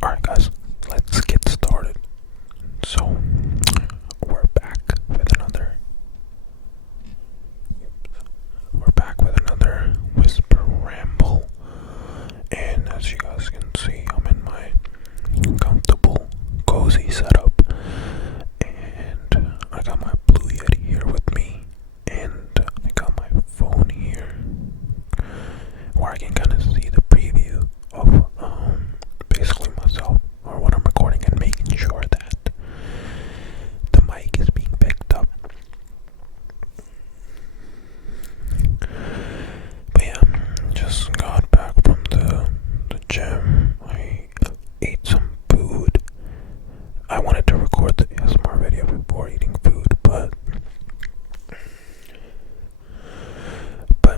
Alright, guys, let's get started. So, we're back with another. We're back with another whisper ramble, and as you guys can see, I'm in my comfortable, cozy setup, and I got my Blue Yeti here with me, and I got my phone here, where I can kind of see the preview of basically myself or what I'm recording, and making sure that the mic is being picked up. But yeah, just got back from the gym. I ate some food. I wanted to record the ASMR video before eating food, but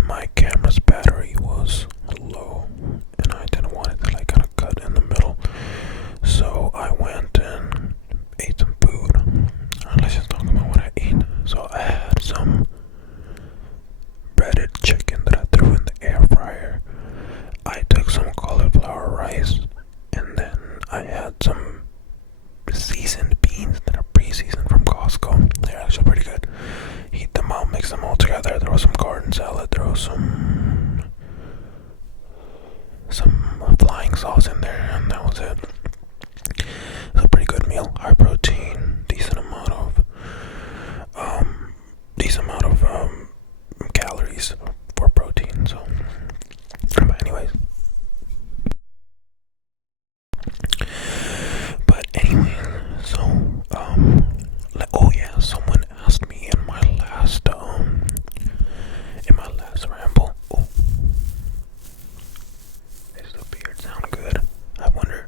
my camera's battery was low, and I didn't want it to like kind of cut in the middle. So I went and ate some food. Let's just talk about what I ate. So I had some breaded chicken that I threw in the air fryer. I took some cauliflower rice, and then I had some seasoned beans that are pre-seasoned from Costco. They're actually pretty good. Heat them out, mix them all together. There was some garden salad. There was some flying sauce in there, and that was it. It was a pretty good meal. High protein, decent amount of calories for protein. So, but anyways. So oh yeah, someone asked me in my last ramble. Oh, does the beard sound good? I wonder.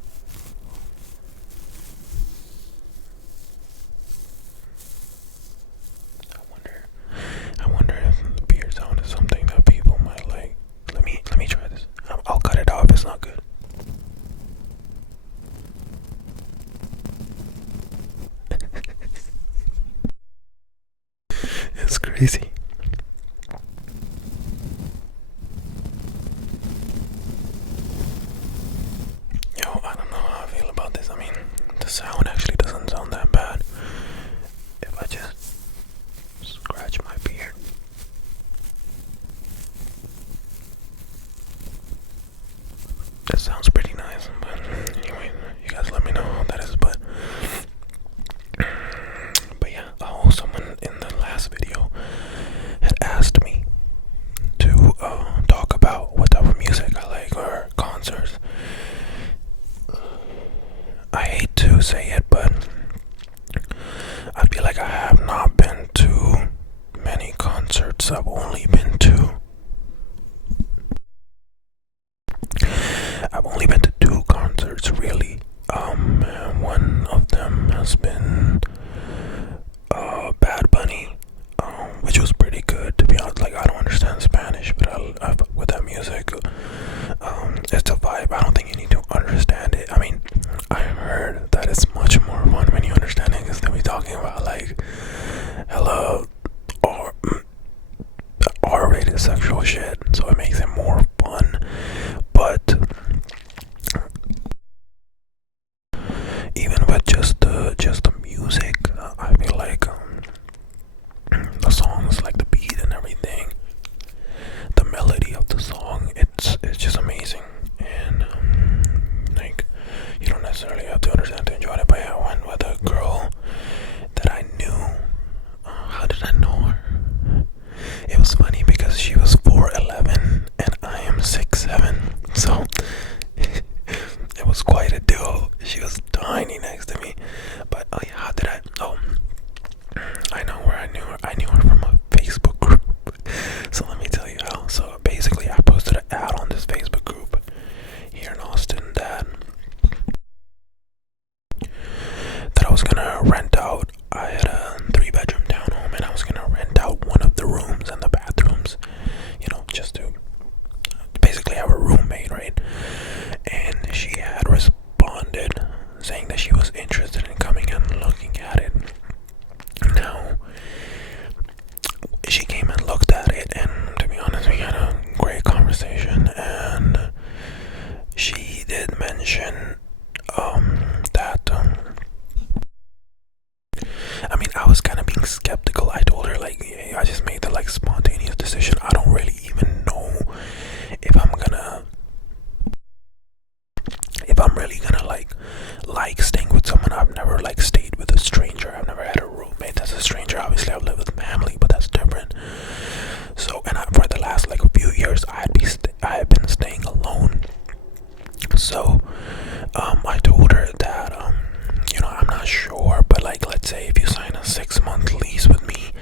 I wonder if the beard sound is something that people might like. Let me try this. I'll cut it off if it's not good. It's crazy. Yo, I don't know how I feel about this. I mean, the sound actually doesn't sound that bad if I just scratch my beard. That sounds pretty nice, but anyway, you guys let me know how that is. But yeah, someone in the last video had asked me to talk about what type of music I like, or concerts. I hate to say it, but I feel like I have not been to many concerts. I've only been to two concerts, really. One of them has been Bad Bunny, which was pretty good, to be honest. Like, I don't understand Spanish, but I fuck with that music. It's a vibe. I don't think you need to understand it. I mean, I heard that it's much more fun when you understand it, because they'll be talking about like hella R-rated sexual shit, so it makes it more fun. But even with just the music, I feel like the songs, like the beat and everything, the melody of the song, it's just amazing. And like, you don't necessarily have to understand to enjoy it. But yeah, I went with a girl that I knew. How did I know her? It was funny because she was 4'11" and I am 6'7", so it was quite a duo. She was tiny next to me. But oh yeah, how did I? Oh, I know where I knew her. I knew her from a Facebook group. So let me tell you how. So basically, I posted an ad on this Facebook group here in Austin that I was gonna rent out. I had a 3-bedroom townhome, and I was gonna rent out one of the rooms and the bathrooms, just to basically have a roommate, right? And she had responded saying that she was interested really gonna like staying with someone. I've never like stayed with a stranger. I've never had a roommate that's a stranger. Obviously I've lived with family, but that's different. So, and for the last like a few years I had been staying alone. So I told her that I'm not sure, but like, let's say if you sign a 6-month lease with me,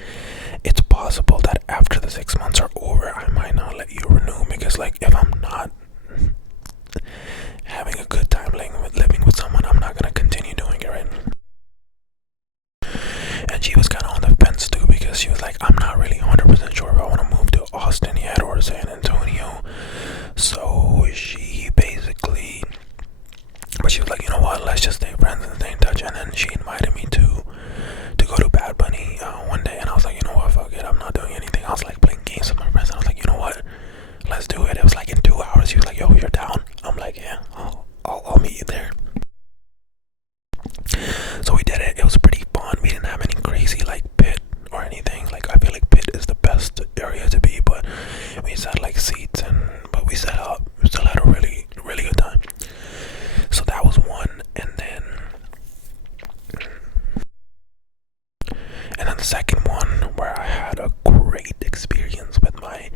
it's possible that after the 6 months are over, I might not let you renew, because like if I'm not having a good time living with someone, I'm not gonna continue doing it, right? And she was kind of on the fence too, because she was like, I'm not really 100% sure if I want to move to Austin yet or San Antonio. So she basically, but she was like, you know what, let's just stay friends and stay in touch. And then she invited me to go to Bad Bunny one day, and I was like, you know what, fuck it, I'm not doing anything. I was like playing games with my friends, and I was like, you know what, let's do it. It was like in 2 hours. She was like, yo, you're down? I'm like, yeah, I'll meet you there. So we did it. It was pretty fun. We didn't have any crazy like pit or anything. Like, I feel like pit is the best area to be, but we just had like seats, but we set up. We still had a really, really good time. So that was one, and then the second one, where I had a great experience with my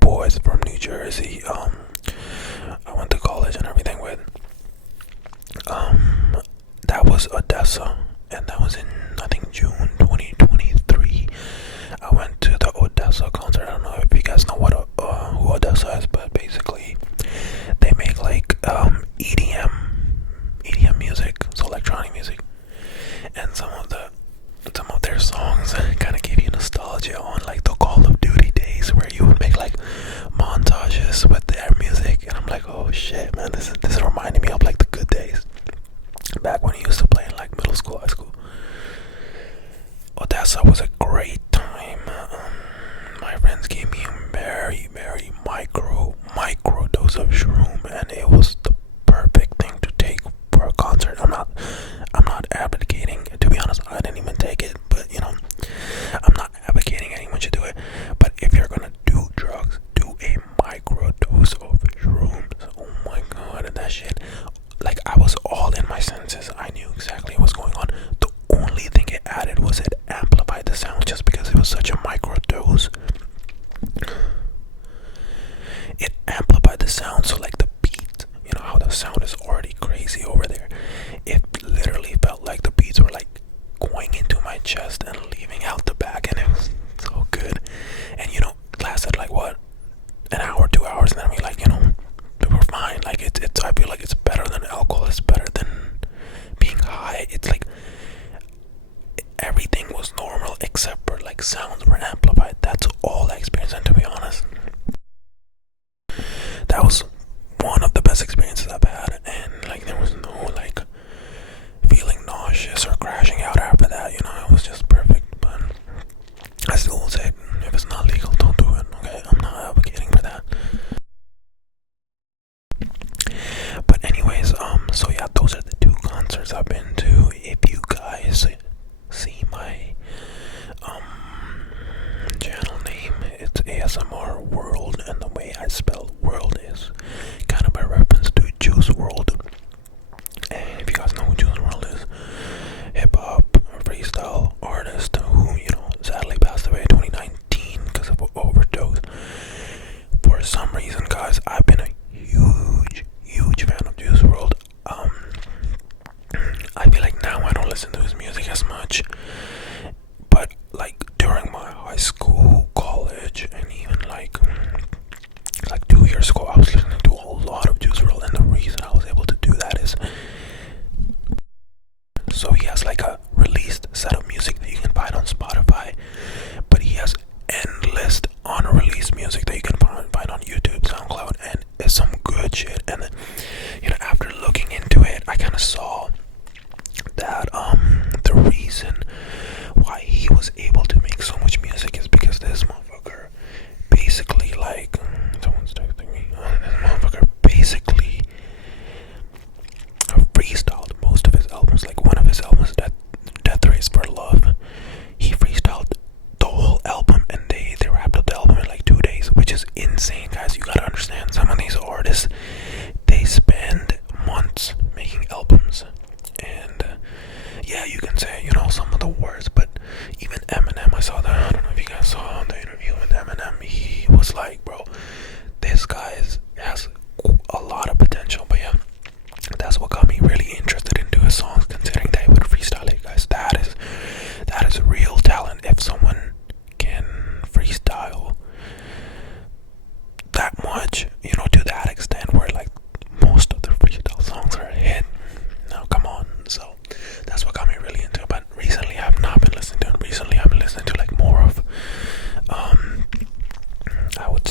boys from New Jersey. I went to college and everything with. That was Odessa, and that was in, I think, June 2023. I went to the Odessa concert. I don't know if you guys know who Odessa is, but basically they make like EDM music, so electronic music, and some of their songs kind of give you nostalgia on like the Call of Duty days, where you would make like montages with their music, and I'm like, oh shit, man, this is reminding me of like the good days back when I used to play in like middle school, high school. Odessa was a great time. My friends gave me a very, very micro dose of shroom, and it was the perfect thing to take for a concert. I'm not advocating. To be honest, I didn't even take it, but I'm not advocating anyone should do it. But if you're gonna do drugs, do a micro dose of shrooms. Oh my god, that shit. Like, I was all in my senses. I knew exactly what was going on. The only thing it added was it amplified the sound, just because it was such a micro dose. It amplified the sound, so like the beat, how the sound is already crazy over there. It literally felt like the beats were like going into my chest and leaving out the back, and it was so good. And lasted like what, an hour, 2 hours, and then we were fine. Like it's I feel like it's better than alcohol. It's better than being high. It's like everything was normal except for like sounds were amplified. That's all I experienced, and to be honest, that was one of the best experiences I've had. And like there was no like feeling nauseous or crashing out after that. It was just perfect. But I still say, if it's not legal, don't do it. Okay, I'm not advocating for that. But anyways, so yeah, those are the 2 concerts I've been to. If you guys see my channel name, it's ASMR World, and the way I spell world is kind of a reference to Juice World. And if you guys know who Juice World is, hip hop freestyle artist who sadly passed away in 2019 because of an overdose. For some reason, guys, I've been a huge fan of Juice WRLD. I the words, but even Eminem, I saw that. I don't know if you guys saw the interview with Eminem. He was like, bro, this guy has a lot of potential. But yeah, that's what got me really interested into his songs, considering that he would freestyle it, guys. That is real talent. If someone can freestyle that much, you know, to that extent, where like most of the freestyle songs are a hit. Now, come on. So that's what got me really into it. But recently, I've not been listening to it. Recently, I've been listening to like more of, I would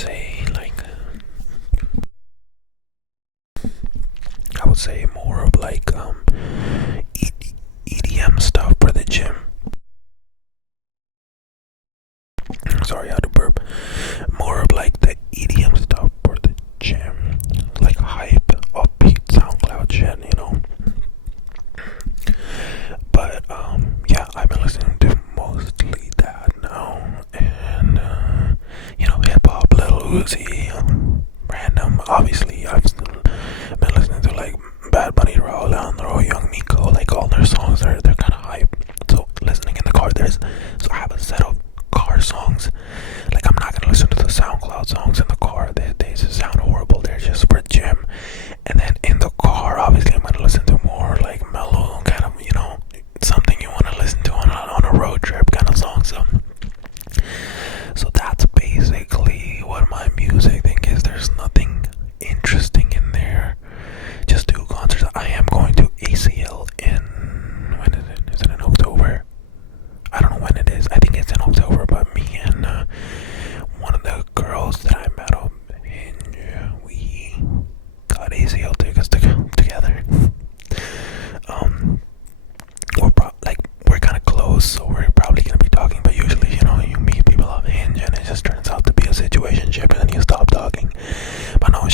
say more of like EDM stuff for the gym. Sorry, I had to burp. More of like the EDM stuff for the gym, like hype, upbeat, SoundCloud shit, you know. But yeah, I've been listening to mostly that now, and you know, hip hop, Lil Uzi, random. Obviously, I've been listening to like Bad Bunny, Raul Alejandro, Young Miko, like all their songs. They're kind of hype. So listening in the car, so I have a set of car songs. Like, I'm not gonna listen to the SoundCloud songs in the car. They just sound horrible. They're just for gym. And then in the car, obviously, I'm gonna listen to more like mellow, kind of, you know, something you want to listen to on a road trip kind of song. So that's basically what my music thing is. There's nothing interesting in there. Just do concerts. I am going to ACL in, when is it? Is it in October? I don't know when it is. I think it's in October. But me and one of the girls that I met on Hinge, we got ACL tickets together. We're kind of close, so we're probably gonna be talking. But usually, you know, you meet people off Hinge, and it just turns out to be a situationship, and then you stop talking. But no, I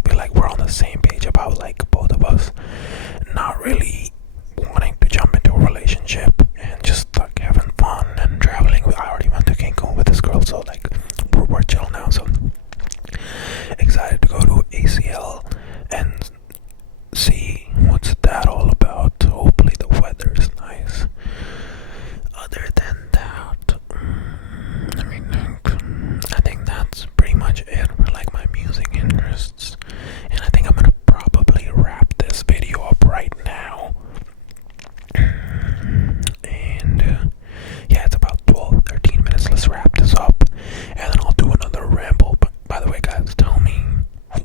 feel like we're on the same page about like both of us not really wanting to jump into a relationship and just like having fun and traveling. I already went to Cancun with this girl, so like we're chill now. So excited to go to ACL and see what's that all about. Hopefully the weather is nice. Other than that, I think that's pretty much it for like my music interests. And I think I'm gonna probably wrap this video up right now. And yeah, it's about 12-13 minutes. Let's wrap this up, and then I'll do another ramble. But by the way, guys, tell me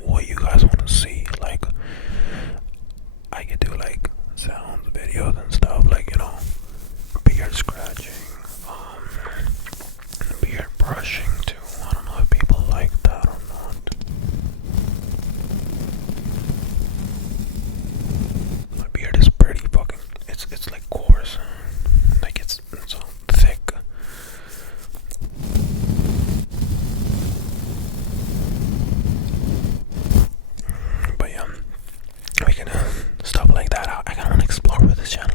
what you guys want to see. Like, I could do like sounds, videos and stuff, like, you know, beard scratching, beard brushing too. I don't know if people like that or not. My beard is pretty fucking, it's like coarse, like it's so thick. But yeah, we can stuff like that. I kind of want to explore with this channel.